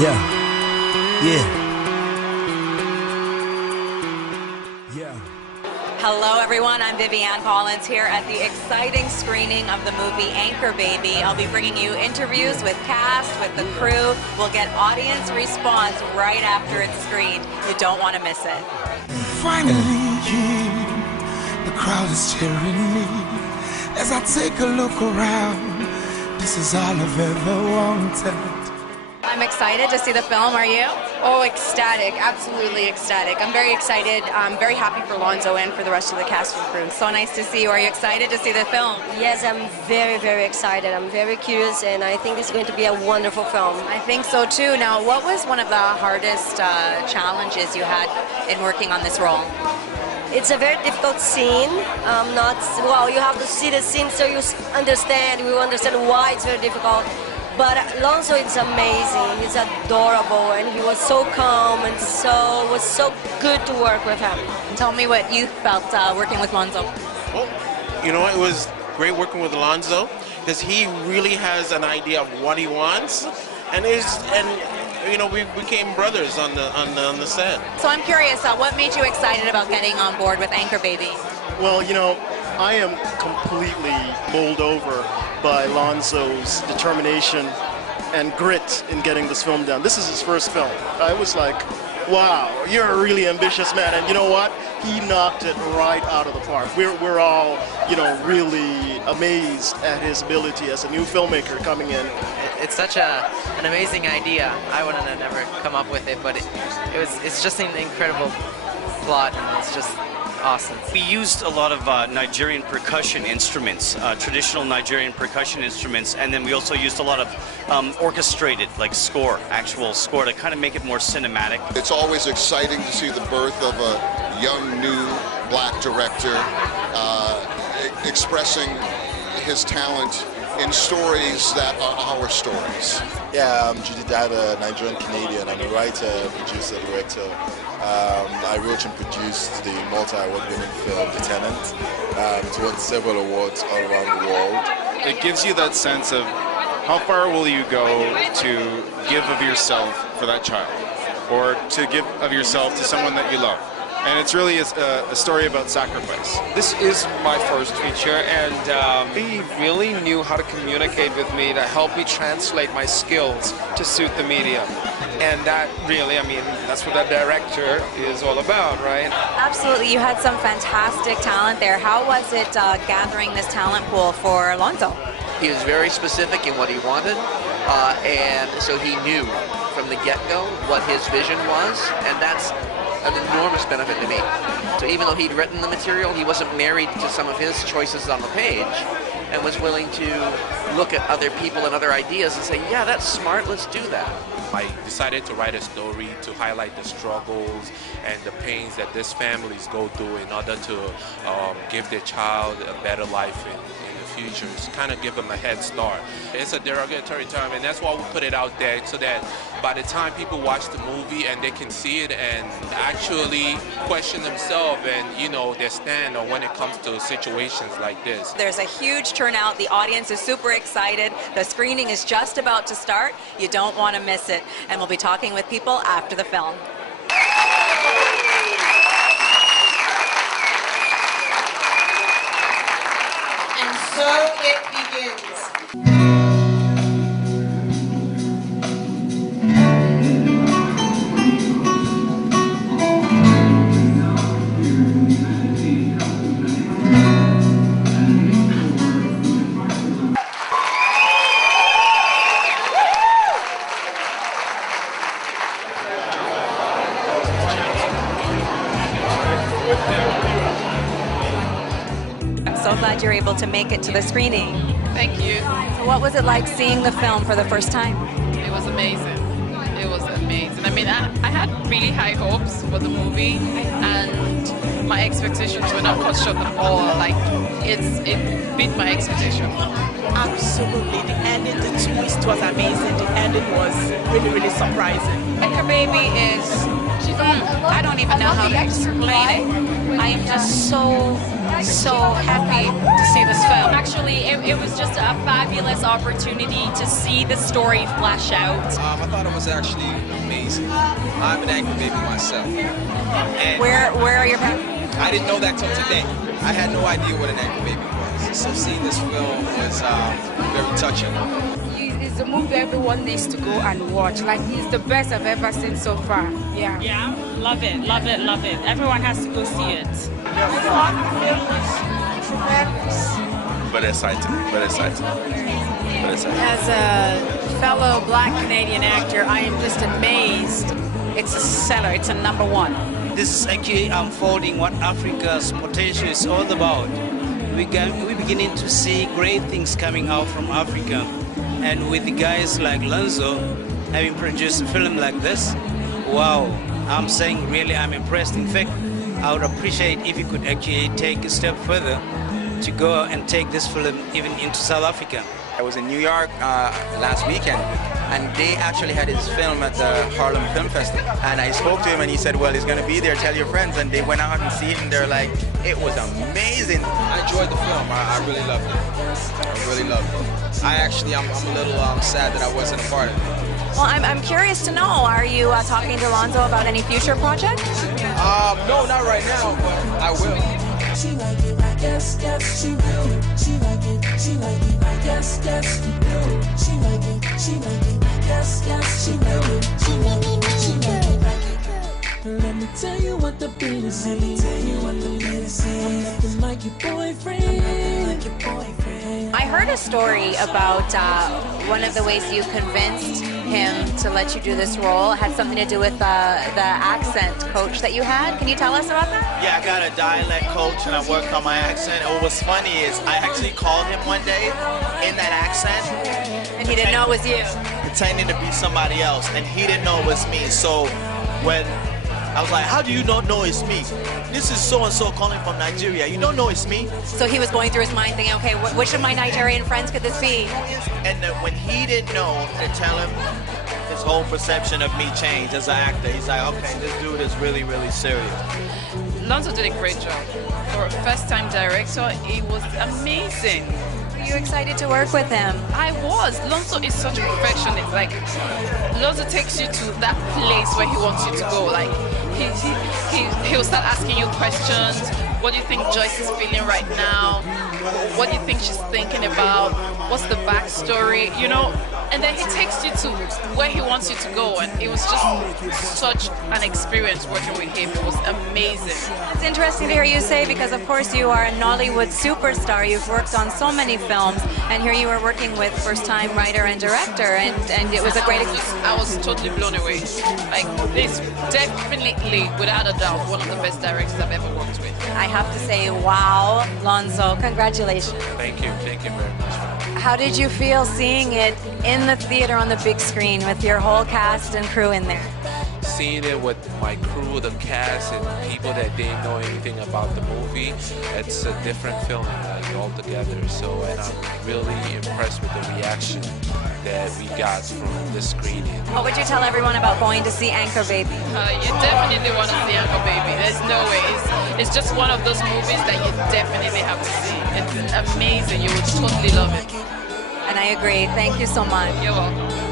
Yeah. Yeah. Yeah. Hello everyone, I'm Vivianne Collins here at the exciting screening of the movie Anchor Baby. I'll be bringing you interviews with cast, with the crew. We'll get audience response right after it's screened. You don't want to miss it. Finally here, the crowd is cheering me as I take a look around. This is all I've ever wanted. I'm excited to see the film, are you? Oh, ecstatic, absolutely ecstatic. I'm very excited. I'm very happy for Lonzo and for the rest of the cast and crew. So nice to see you. Are you excited to see the film? Yes, I'm very, very excited. I'm very curious, and I think it's going to be a wonderful film. I think so too. Now, what was one of the hardest challenges you had in working on this role? It's a very difficult scene. You have to see the scene so you understand why it's very difficult. But Lonzo is amazing. He's adorable, and he was so calm, and was so good to work with him. Tell me what you felt working with Lonzo. Well, you know, it was great working with Lonzo because he really has an idea of what he wants, and you know, we became brothers on the set. So I'm curious, what made you excited about getting on board with Anchor Baby? Well, you know, I am completely bowled over by Lonzo's determination and grit in getting this film done. This is his first film. I was like, wow, you're a really ambitious man. And you know what? He knocked it right out of the park. We're all, you know, really amazed at his ability as a new filmmaker coming in. It's such an amazing idea. I wouldn't have never come up with it, but it's just an incredible plot, and it's just awesome. We used a lot of Nigerian percussion instruments, traditional Nigerian percussion instruments, and then we also used a lot of orchestrated, like actual score to kind of make it more cinematic. It's always exciting to see the birth of a young, new black director expressing his talent in stories that are our stories. Yeah, I'm Judy Dada, Nigerian-Canadian. I'm a writer, producer, director. I wrote and produced the multi-award-winning film The Tenant. It's won several awards all around the world. It gives you that sense of how far will you go to give of yourself for that child, or to give of yourself to someone that you love. And it's really a story about sacrifice. This is my first feature, and he really knew how to communicate with me to help me translate my skills to suit the medium. And that really, I mean, that's what that director is all about, right? Absolutely. You had some fantastic talent there. How was it gathering this talent pool for Lonzo? He was very specific in what he wanted, and so he knew from the get-go what his vision was, and that's an enormous benefit to me. So even though he'd written the material, he wasn't married to some of his choices on the page, and was willing to look at other people and other ideas and say, yeah, that's smart, let's do that. I decided to write a story to highlight the struggles and the pains that these families go through in order to give their child a better life in the future. To kind of give them a head start. It's a derogatory term, and that's why we put it out there, so that by the time people watch the movie and they can see it and actually question themselves and, you know, their stand on when it comes to situations like this. There's a huge turnout. The audience is super excited. The screening is just about to start. You don't want to miss it. And we'll be talking with people after the film. And so it begins. So glad you're able to make it to the screening. Thank you. So what was it like seeing the film for the first time? It was amazing. It was amazing. I mean, I had really high hopes for the movie, and my expectations were not cut short at all. Like, it beat my expectations. Absolutely. The ending, the twist was amazing. The ending was really, really surprising. Anchor Baby is, I don't even know how to explain it. I am just so happy to see this film. Actually, it it was just a fabulous opportunity to see the story flesh out. I thought it was actually amazing. I'm an Anchor Baby myself. And Where are your parents? I didn't know that till today. I had no idea what an Anchor Baby was. So seeing this film was very touching. It's a movie everyone needs to go and watch. Like, it's the best I've ever seen so far. Yeah. Yeah, love it, love it, love it. Everyone has to go see it. Very exciting, very exciting, very exciting. As a fellow Black Canadian actor, I am just amazed. It's a seller, it's a #1. This is actually unfolding what Africa's potential is all about. We're beginning to see great things coming out from Africa. And with the guys like Lonzo having produced a film like this, wow, I'm saying really I'm impressed. In fact, I would appreciate if you could actually take a step further to go and take this film even into South Africa. I was in New York last weekend, and they actually had his film at the Harlem Film Festival. And I spoke to him, and he said, well, he's going to be there, tell your friends. And they went out and see it, and they're like, it was amazing. I enjoyed the film. I really loved it. I really loved it. I'm a little sad that I wasn't a part of it. Well, I'm curious to know, are you talking to Lonzo about any future projects? No, not right now, but I will. She like it, yes, yes, she will. She like it, yes, yes, she will. She like it, yes, yes, she will. She like it. Let me tell you what the beat is. Let me tell you what the beat is. I'm nothing like your boyfriend. I heard a story about one of the ways you convinced him to let you do this role had something to do with the accent coach that you had. Can you tell us about that? Yeah, I got a dialect coach and I worked on my accent. And what was funny is I actually called him one day in that accent. And he didn't know it was you. Pretending to be somebody else, and he didn't know it was me. So when I was like, how do you not know it's me? This is so-and-so calling from Nigeria. You don't know it's me? So he was going through his mind thinking, okay, which of my Nigerian friends could this be? And when he didn't know to tell him, his whole perception of me changed as an actor. He's like, okay, this dude is really, really serious. Lonzo did a great job. For a first-time director, it was amazing. Were you excited to work with him? I was. Lonzo is such a perfectionist. Like, Lonzo takes you to that place where he wants you to go. Like, he'll start asking you questions. What do you think Joyce is feeling right now? What do you think she's thinking about? What's the backstory? You know? And then he takes you to where he wants you to go, and it was just such an experience working with him. It was amazing. It's interesting to hear you say, because of course you are a Nollywood superstar. You've worked on so many films, and here you were working with first-time writer and director, and it was a great experience. I was totally blown away. Like, this definitely, without a doubt, one of the best directors I've ever worked with. I have to say, wow, Lonzo, congratulations. Thank you very much. How did you feel seeing it in the theater on the big screen with your whole cast and crew in there? Seeing it with my crew, the cast, and people that didn't know anything about the movie, it's a different film altogether. So, and I'm really impressed with the reaction that we got from this screening. What would you tell everyone about going to see Anchor Baby? You definitely want to see Anchor Baby. There's no way. It's just one of those movies that you definitely have to see. It's amazing. You would totally love it. And I agree. Thank you so much. You're welcome.